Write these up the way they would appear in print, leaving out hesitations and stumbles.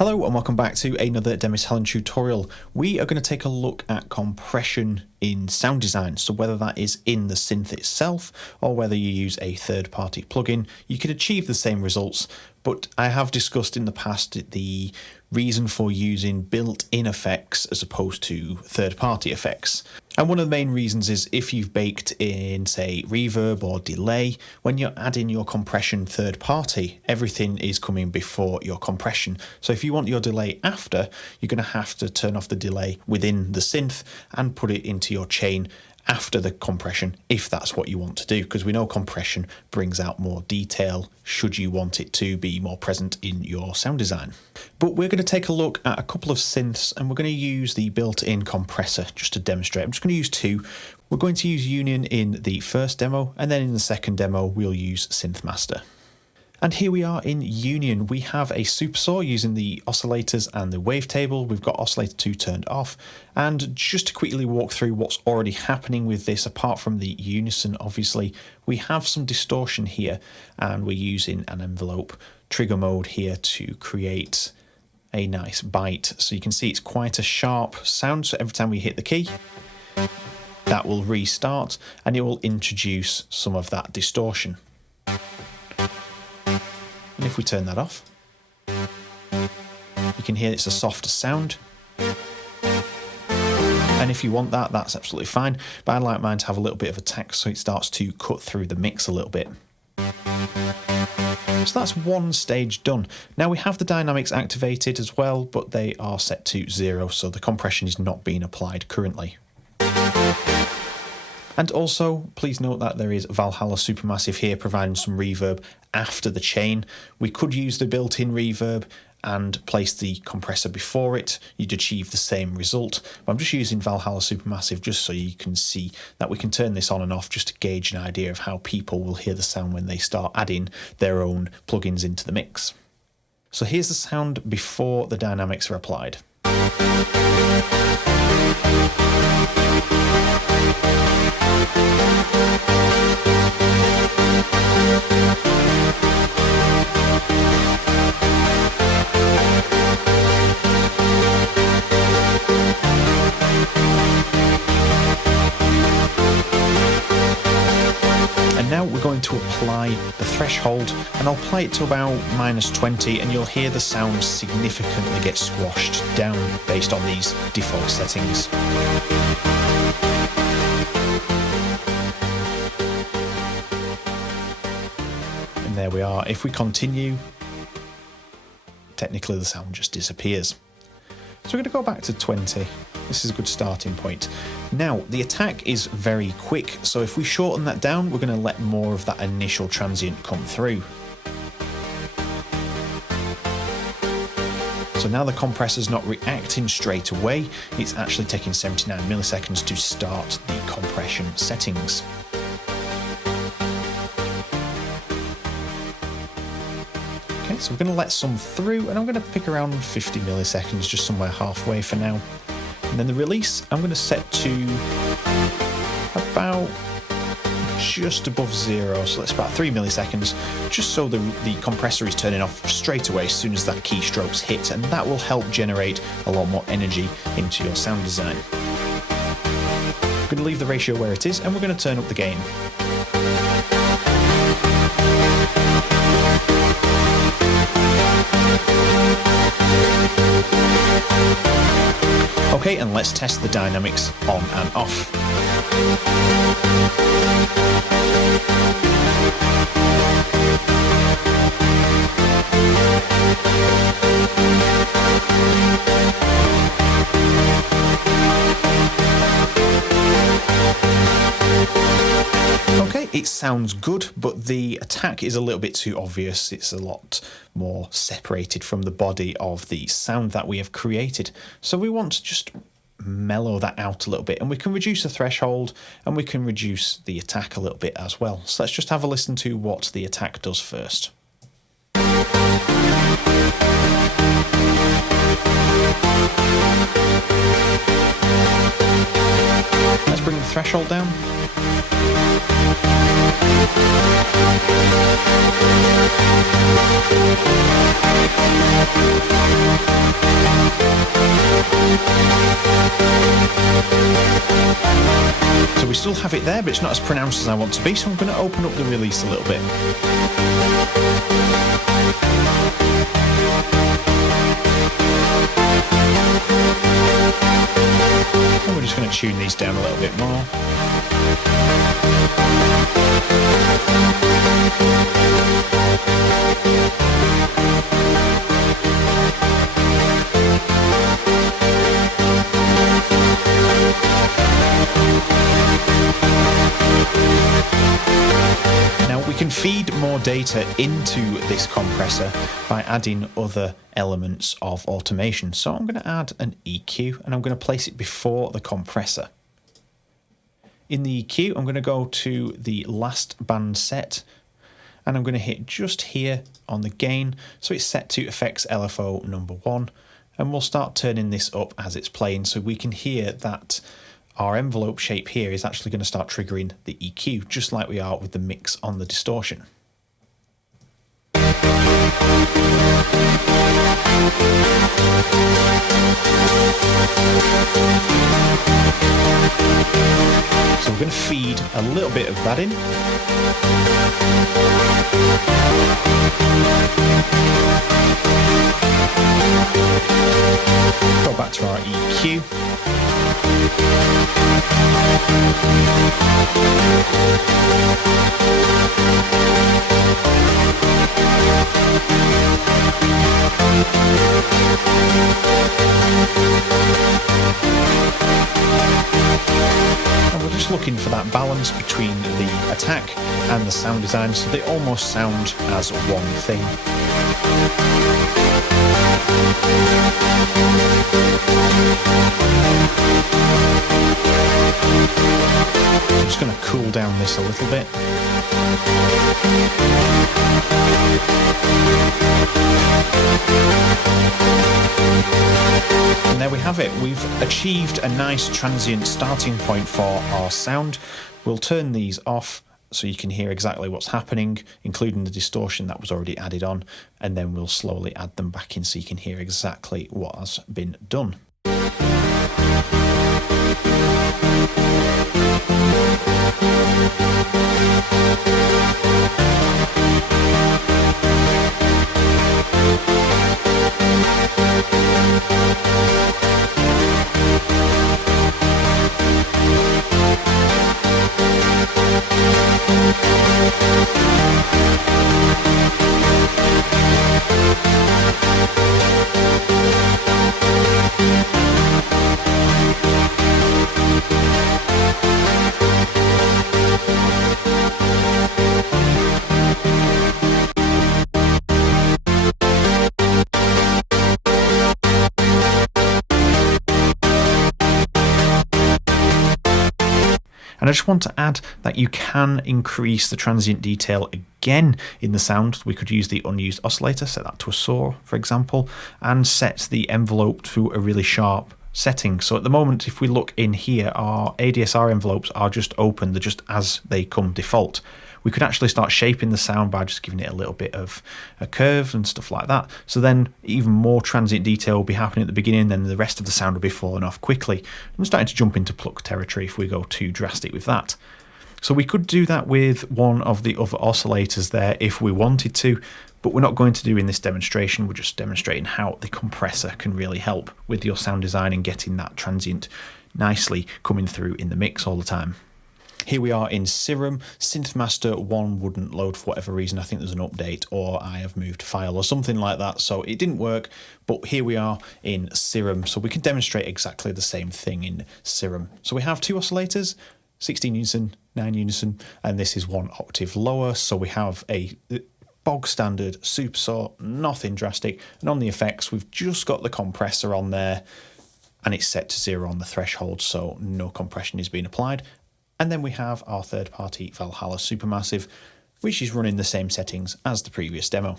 Hello and welcome back to another Demis Hellen tutorial. We are going to take a look at compression in sound design. So whether that is in the synth itself or whether you use a third-party plugin, you can achieve the same results. But I have discussed in the past the reason for using built-in effects as opposed to third-party effects. And one of the main reasons is if you've baked in, say, reverb or delay, when you're adding your compression third-party, everything is coming before your compression. So if you want your delay after, you're going to have to turn off the delay within the synth and put it into your chain after the compression, if that's what you want to do, because we know compression brings out more detail should you want it to be more present in your sound design. But we're going to take a look at a couple of synths and we're going to use the built-in compressor just to demonstrate. I'm just going to use two. We're going to use Union in the first demo, and then in the second demo we'll use Synth Master. And here we are in Union. We have a supersaw using the oscillators and the wavetable. We've got oscillator 2 turned off. And just to quickly walk through what's already happening with this, apart from the unison, obviously, we have some distortion here, and we're using an envelope trigger mode here to create a nice bite. So you can see it's quite a sharp sound. So every time we hit the key, that will restart and it will introduce some of that distortion. And if we turn that off, you can hear it's a softer sound. And if you want that, that's absolutely fine. But I like mine to have a little bit of attack so it starts to cut through the mix a little bit. So that's one stage done. Now we have the dynamics activated as well, but they are set to 0, so the compression is not being applied currently. And also, please note that there is Valhalla Supermassive here providing some reverb after the chain. We could use the built-in reverb and place the compressor before it. You'd achieve the same result. But I'm just using Valhalla Supermassive just so you can see that we can turn this on and off just to gauge an idea of how people will hear the sound when they start adding their own plugins into the mix. So here's the sound before the dynamics are applied. And now we're going to apply the threshold, and I'll apply it to about -20, and you'll hear the sound significantly get squashed down based on these default settings. And there we are. If we continue, technically the sound just disappears. So we're going to go back to 20. This is a good starting point. Now, the attack is very quick, so if we shorten that down, we're going to let more of that initial transient come through. So now the compressor's not reacting straight away, it's actually taking 79 milliseconds to start the compression settings. So we're going to let some through, and I'm going to pick around 50 milliseconds, just somewhere halfway for now. And then the release, I'm going to set to about just above 0, so that's about 3 milliseconds, just so the compressor is turning off straight away as soon as that keystroke's hit, and that will help generate a lot more energy into your sound design. I'm going to leave the ratio where it is, and we're going to turn up the gain. Okay, and let's test the dynamics on and off. Okay, it sounds good, but the attack is a little bit too obvious. It's a lot more separated from the body of the sound that we have created. So we want to just mellow that out a little bit, and we can reduce the threshold and we can reduce the attack a little bit as well. So let's just have a listen to what the attack does first. Let's bring the threshold down. So we still have it there, but it's not as pronounced as I want to be, so I'm going to open up the release a little bit. And we're just going to tune these down a little bit more. Now we can feed more data into this compressor by adding other elements of automation. So I'm going to add an EQ and I'm going to place it before the compressor. In the EQ, I'm going to go to the last band set and I'm going to hit just here on the gain. So it's set to effects LFO number 1 and we'll start turning this up as it's playing so we can hear that our envelope shape here is actually going to start triggering the EQ, just like we are with the mix on the distortion. So we're going to feed a little bit of that in. Go back to our EQ. And we're just looking for that balance between the attack and the sound design so they almost sound as one thing. I'm just going to cool down this a little bit. And there we have it. We've achieved a nice transient starting point for our sound. We'll turn these off so you can hear exactly what's happening, including the distortion that was already added on, and then we'll slowly add them back in so you can hear exactly what has been done. And I just want to add that you can increase the transient detail again in the sound. We could use the unused oscillator, set that to a saw, for example, and set the envelope to a really sharp setting. So at the moment, if we look in here, our ADSR envelopes are just open, they're just as they come default. We could actually start shaping the sound by just giving it a little bit of a curve and stuff like that. So then even more transient detail will be happening at the beginning, then the rest of the sound will be falling off quickly. I'm starting to jump into pluck territory if we go too drastic with that. So we could do that with one of the other oscillators there if we wanted to, but we're not going to do in this demonstration. We're just demonstrating how the compressor can really help with your sound design and getting that transient nicely coming through in the mix all the time. Here we are in Serum. Synthmaster 1 wouldn't load for whatever reason. I think there's an update or I have moved file or something like that. So it didn't work, but here we are in Serum. So we can demonstrate exactly the same thing in Serum. So we have two oscillators, 16 unison, 9 unison, and this is one octave lower. So we have a bog standard super saw, nothing drastic. And on the effects, we've just got the compressor on there and it's set to 0 on the threshold. So no compression is being applied. And then we have our third-party Valhalla Supermassive, which is running the same settings as the previous demo.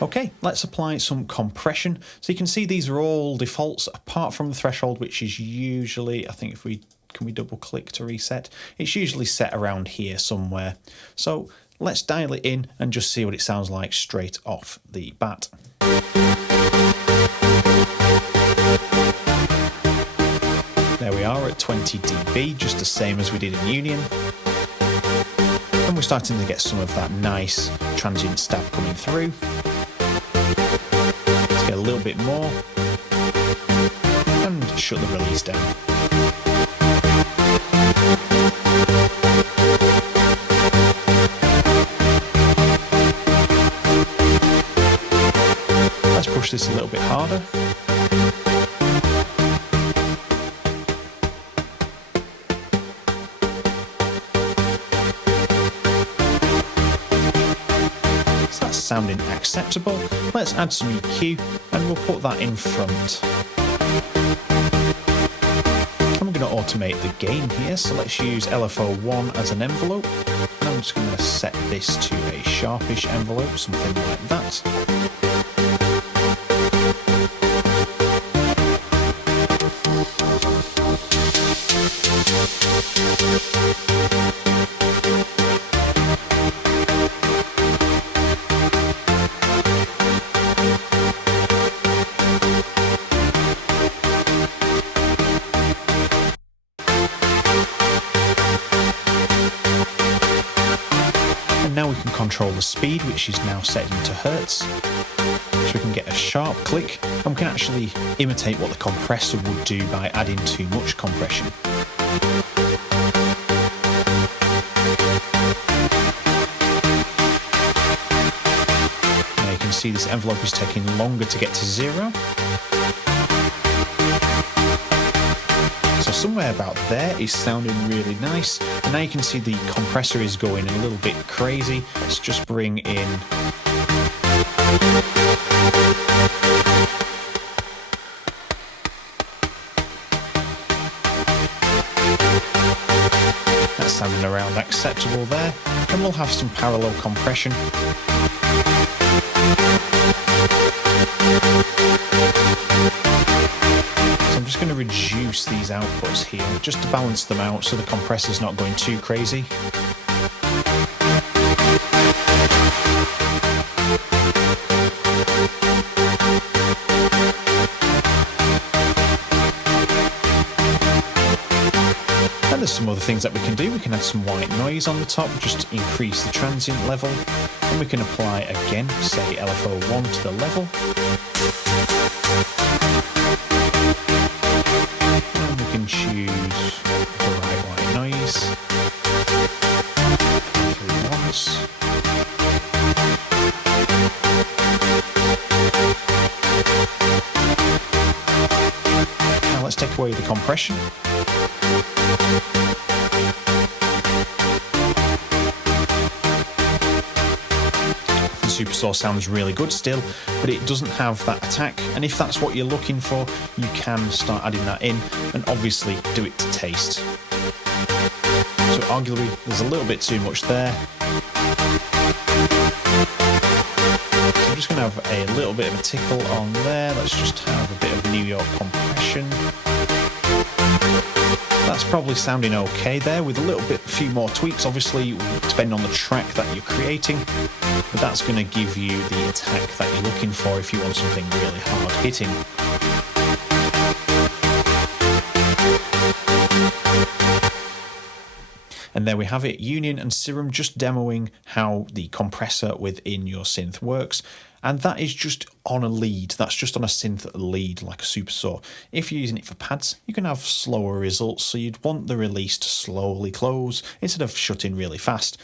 Okay, let's let's apply some compression. So you can see these are all defaults apart from the threshold, which is usually, I think if we, can we double click to reset? It's usually set around here somewhere. So let's dial it in and just see what it sounds like straight off the bat. There we are at 20 dB, just the same as we did in Union. And we're starting to get some of that nice transient stab coming through. Let's get a little bit more and shut the release down. Let's push this a little bit harder. Sounding acceptable. Let's add some EQ and we'll put that in front. I'm going to automate the gain here, so let's use LFO1 as an envelope. And I'm just going to set this to a sharpish envelope, something like that. Now we can control the speed, which is now set into hertz, so we can get a sharp click, and we can actually imitate what the compressor would do by adding too much compression. Now you can see this envelope is taking longer to get to 0. So somewhere about there is sounding really nice, and now you can see the compressor is going a little bit crazy. Let's just bring in that's sounding around acceptable there, and we'll have some parallel compression. I'm just going to reduce these outputs here just to balance them out so the compressor's not going too crazy. And there's some other things that we can do. We can add some white noise on the top just to increase the transient level. And we can apply again, say LFO1 to the level. And we can choose the right white noise. Through once. Now let's take away the compression. The Supersaw sounds really good still, but it doesn't have that attack, and if that's what you're looking for, you can start adding that in, and obviously do it to taste. So arguably there's a little bit too much there. So I'm just going to have a little bit of a tickle on there. Let's just have a bit of New York compression. That's probably sounding okay there, with a few more tweaks, obviously depending on the track that you're creating, but that's going to give you the attack that you're looking for if you want something really hard hitting. And there we have it, Union and Serum just demoing how the compressor within your synth works. And that is just on a lead, that's just on a synth lead like a Supersaw. If you're using it for pads, you can have slower results, so you'd want the release to slowly close instead of shutting really fast.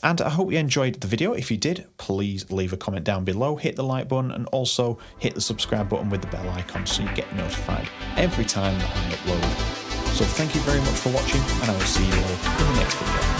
And I hope you enjoyed the video. If you did, please leave a comment down below, hit the like button, and also hit the subscribe button with the bell icon so you get notified every time that I upload. So thank you very much for watching, and I will see you all in the next video.